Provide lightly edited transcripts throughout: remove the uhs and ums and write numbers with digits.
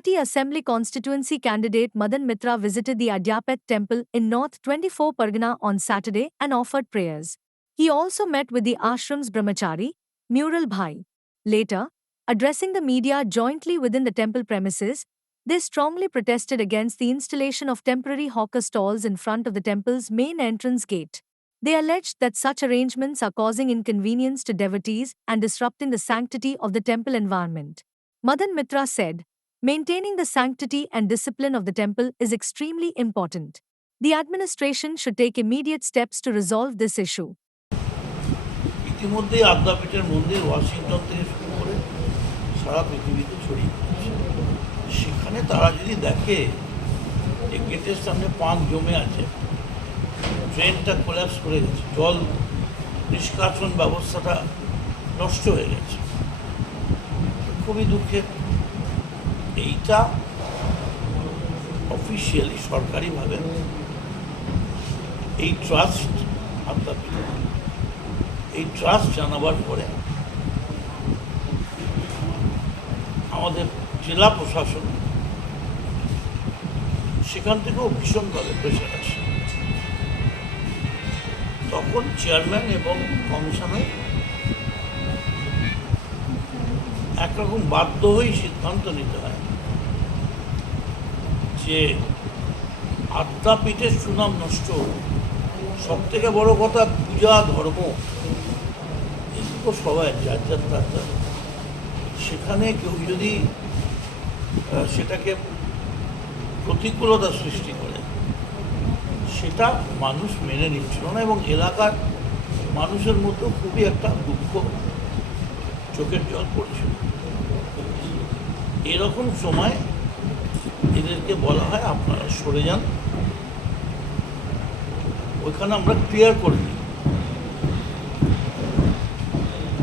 Guwahati Assembly constituency candidate Madan Mitra visited the Adyapet temple in North 24 Pargana on Saturday and offered prayers. He also met with the ashram's brahmachari, Mural Bhai. Later, addressing the media jointly within the temple premises, they strongly protested against the installation of temporary hawker stalls in front of the temple's main entrance gate. They alleged that such arrangements are causing inconvenience to devotees and disrupting the sanctity of the temple environment. Madan Mitra said, maintaining the sanctity and discipline of the temple is extremely important. The administration should take immediate steps to resolve this issue. ইতিমধ্যেই আদ্যাপীঠের মন্দির Washington থেকে শুরু করে সারা পৃথিবীতে ছড়িয়ে পড়েছে। সেখানে তারা যদি দেখে এই গেটের সামনে পাঁক জমে আছে, ট্রেনটা কোল্যাপস করে গেছে, জল নিষ্কাশন ব্যবস্থাটা নষ্ট হয়ে গেছে, খুবই দুঃখের। এইটা অফিসিয়ালি সরকারিভাবে এই ট্রাস্ট আদ্যাপীঠ এই ট্রাস্ট জানাবার পরে আমাদের জেলা প্রশাসন সেখান থেকেও ভীষণভাবে প্রেশার আসে। তখন চেয়ারম্যান এবং কমিশনার একরকম বাধ্য হয়েই সিদ্ধান্ত নিতে হয় যে আদ্যাপীঠের সুনাম নষ্ট, সব থেকে বড় কথা পূজা ধর্ম এগুলো সবাই যার যার তার যার। সেখানে কেউ যদি সেটাকে প্রতিকূলতা সৃষ্টি করে, সেটা মানুষ মেনে নিচ্ছিল না এবং এলাকার মানুষের মধ্যে খুবই একটা দুঃখ, চোখের জল পড়ছিল। এরকম সময় এদেরকে বলা হয় আপনারা সরে যান, ওইখানে আমরা ক্লিয়ার করে দিই।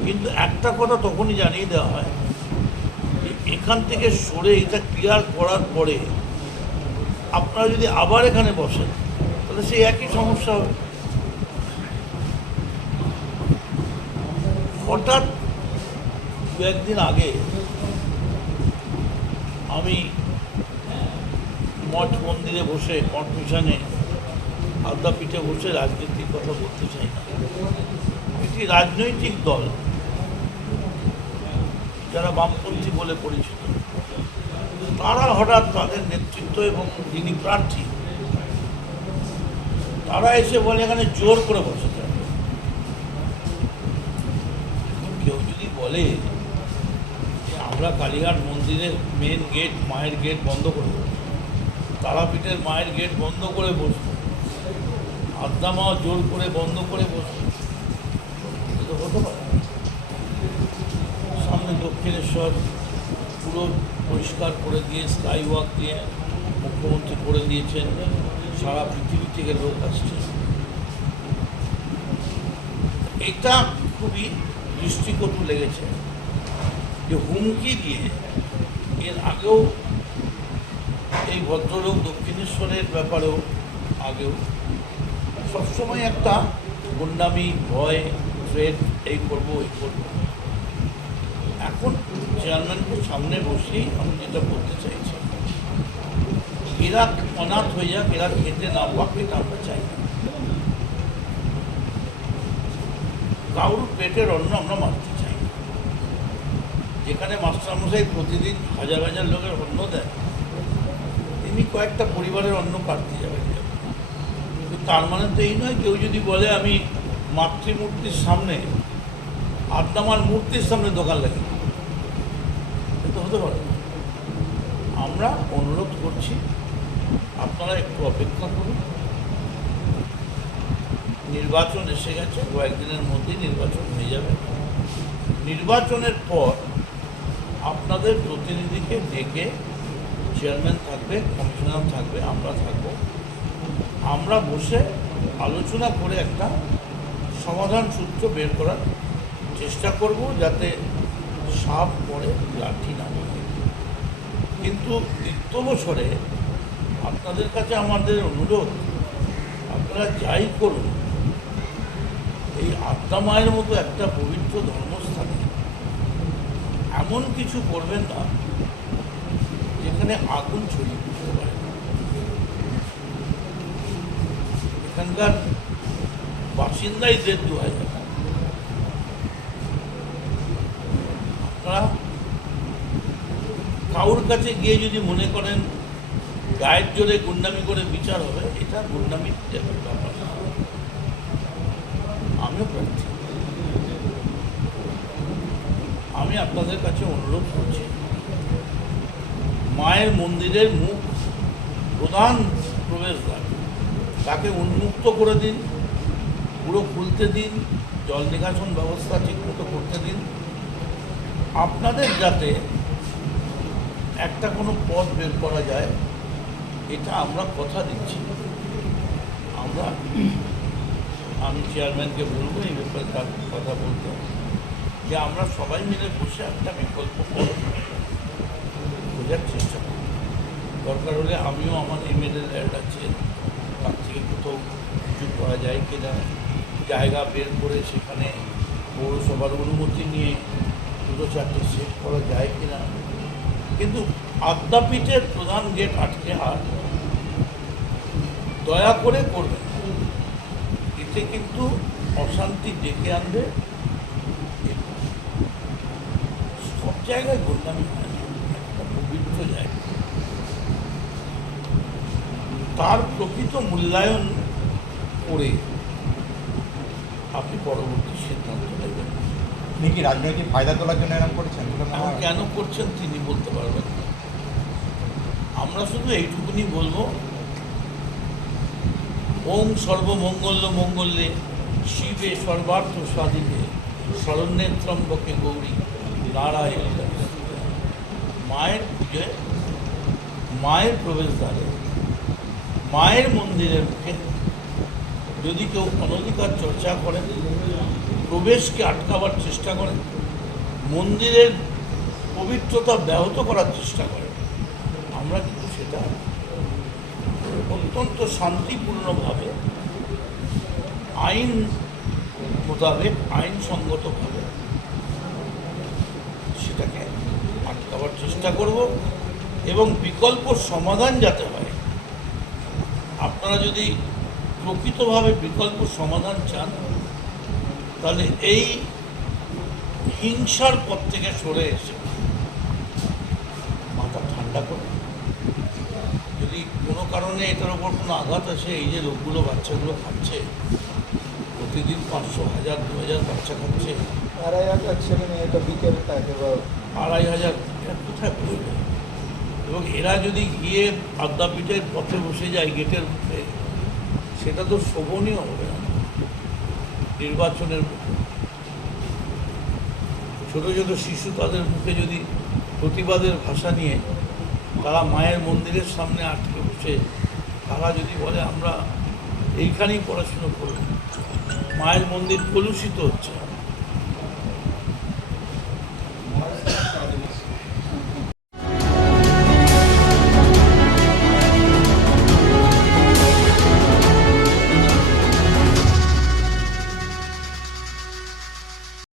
কিন্তু একটা কথা তখনই জানিয়ে দেওয়া হয়, এখান থেকে সরে এটা ক্লিয়ার করার পরে আপনারা যদি আবার এখানে বসেন তাহলে সেই একই সমস্যা হবে। হঠাৎ দু একদিন আগে আমি মঠ মন্দিরে বসে, মঠ মিশনে আদ্যাপীঠে বসে রাজনীতির কথা বলতে চাই না। একটি রাজনৈতিক দল যারা বামপন্থী বলে পরিচিত, তারা হঠাৎ তাদের নেতৃত্ব এবং যিনি প্রার্থী তারা এসে বলে এখানে জোর করে বসে যায়। কেউ যদি বলে যে আমরা কালীঘাট মন্দিরের মেন গেট, মায়ের গেট বন্ধ করে দেবো, তারাপীঠের মায়ের গেট বন্ধ করে বসবো, আদ্যামাও জোর করে বন্ধ করে বসবো, এটা হতে পারে। সামনে দক্ষিণেশ্বর পুরো পরিষ্কার করে দিয়ে, স্কাই ওয়াক দিয়ে মুখ্যমন্ত্রী করে দিয়েছেন, সারা পৃথিবী থেকে লোক আসছে। এটা খুবই দৃষ্টিকটু লেগেছে যে হুমকি দিয়ে এর আগেও এই ভদ্রলোক দক্ষিণেশ্বরের ব্যাপারেও আগেও সবসময় একটা গুন্ডামি, ভয়, থ্রেট, এই করবো ওই করবো। এখন চেয়ারম্যানকে সামনে বসেই আমি যেটা বলতে চাইছি, এরা অনাথ হয়ে যাক, এরা খেতে না পাক, এটা আমরা চাই না। কারোর পেটের অন্ন আমরা মারতে চাই না। যেখানে মাস্টারমশাই প্রতিদিন হাজার হাজার লোকের অন্ন দেয়, তিনি কয়েকটা পরিবারের অন্ন কাটতে যাবেন। কিন্তু তার মানে তো এই নয়, কেউ যদি বলে আমি মাতৃমূর্তির সামনে, আদ্যামার মূর্তির সামনে দোকান লাগি, এটা হতে পারে না। আমরা অনুরোধ করছি, আপনারা একটু অপেক্ষা করুন। নির্বাচন এসে গেছে, কয়েকদিনের মধ্যেই নির্বাচন হয়ে যাবে। নির্বাচনের পর আপনাদের প্রতিনিধিকে ডেকে, চেয়ারম্যান থাকবে, কমিশনার থাকবে, আমরা থাকব, আমরা বসে আলোচনা করে একটা সমাধান সূত্র বের করার চেষ্টা করব, যাতে সাপ পড়ে লাঠি না পড়ে। কিন্তু নিত্যবসরে আপনাদের কাছে আমাদের অনুরোধ, আপনারা যাই করুন, এই আদ্যা মায়ের মতো একটা পবিত্র ধর্মস্থানে এমন কিছু করবেন না যেখানে আগুন ছড়িয়ে পড়তে পারে। এখানকার বাসিন্দাই 1,500। আপনারা কারোর কাছে গিয়ে যদি মনে করেন গায়ের জোরে গুন্ডামি করে বিচার হবে, এটা গুন্ডামির ব্যাপার না। আমিও প্রার্থী, আমি আপনাদের কাছে অনুরোধ করছি, মায়ের মন্দিরের মুখ প্রধান প্রবেশদ্বার তাকে উন্মুক্ত করে দিন, পুরো খুলতে দিন, জল নিকাশন ব্যবস্থা ঠিকমতো করতে দিন। আপনাদের যাতে একটা কোনো পথ বের করা যায়, এটা আমরা কথা দিচ্ছি। আমি চেয়ারম্যানকে বলবো এই ব্যাপারে তার কথা বলতে, যে আমরা সবাই মিলে বসে একটা বিকল্প পথ খোঁজার চেষ্টা করি। দরকার হলে আমিও আমার ইমেলের অ্যাড আছে, তার থেকে কোথাও কিছু করা যায় কিনা, জায়গা বের করে সেখানে পৌরসভার অনুমতি নিয়ে 2-4টে সেট করা যায় কিনা। কিন্তু আদ্যাপীঠের প্রধান গেট আটকে আর দয়া করে করবেন, এতে কিন্তু অশান্তি ডেকে আনবে। সব জায়গায় গোন্ডামি হয় না, একটা পবিত্র জায়গা, তার প্রকৃত মূল্যায়ন করে আপনি পরবর্তী সিদ্ধান্ত নেবেন। আপনি কি রাজনৈতিক ফায়দা তোলার জন্য এরকম করছেন? এখন কেন করছেন তিনি বলতে পারবেন না। আমরা শুধু এইটুকুনি বলবো, ওম সর্বমঙ্গল মঙ্গলে শিবে সর্বার্থ সাধিকে শরণ্যে ত্রম্বকে গৌরী নারায়ণ। মায়ের পুজোয়, মায়ের প্রবেশদ্বারে, মায়ের মন্দিরের মুখে যদি কেউ অনধিকার চর্চা করেন, প্রবেশকে আটকাবার চেষ্টা করেন, মন্দিরের পবিত্রতা ব্যাহত করার চেষ্টা করেন, আমরা কিন্তু সেটা অত্যন্ত শান্তিপূর্ণভাবে, আইন মোতাবেক, আইনসঙ্গতভাবে সেটাকে আটকাবার চেষ্টা করব। এবং বিকল্প সমাধান যাতে হয়, আপনারা যদি প্রকৃতভাবে বিকল্প সমাধান চান, তাহলে এই হিংসার পথ থেকে সরে এসে মাথা ঠান্ডা করুন। যদি কোনো কারণে এটার ওপর কোনো আঘাত আসে, এই যে লোকগুলো, বাচ্চাগুলো খাচ্ছে, প্রতিদিন 500, 1000, 2000 বাচ্চা খাচ্ছে, 2,500 ছেলে মেয়ে, এটা বিকেলে থাকে, 2,500, এরা কোথায় পড়বে? এবং এরা যদি গিয়ে আদ্যাপীঠের পথে বসে যায় গেটের মুখে, সেটা তো শোভনীয় হবে না। নির্বাচনের মুখে ছোটো ছোটো শিশু তাদের মুখে যদি প্রতিবাদের ভাষা নিয়ে তারা মায়ের মন্দিরের সামনে আটকে বসে, তারা যদি বলে আমরা এইখানেই পড়াশুনো করব, মায়ের মন্দির কলুষিত হচ্ছে,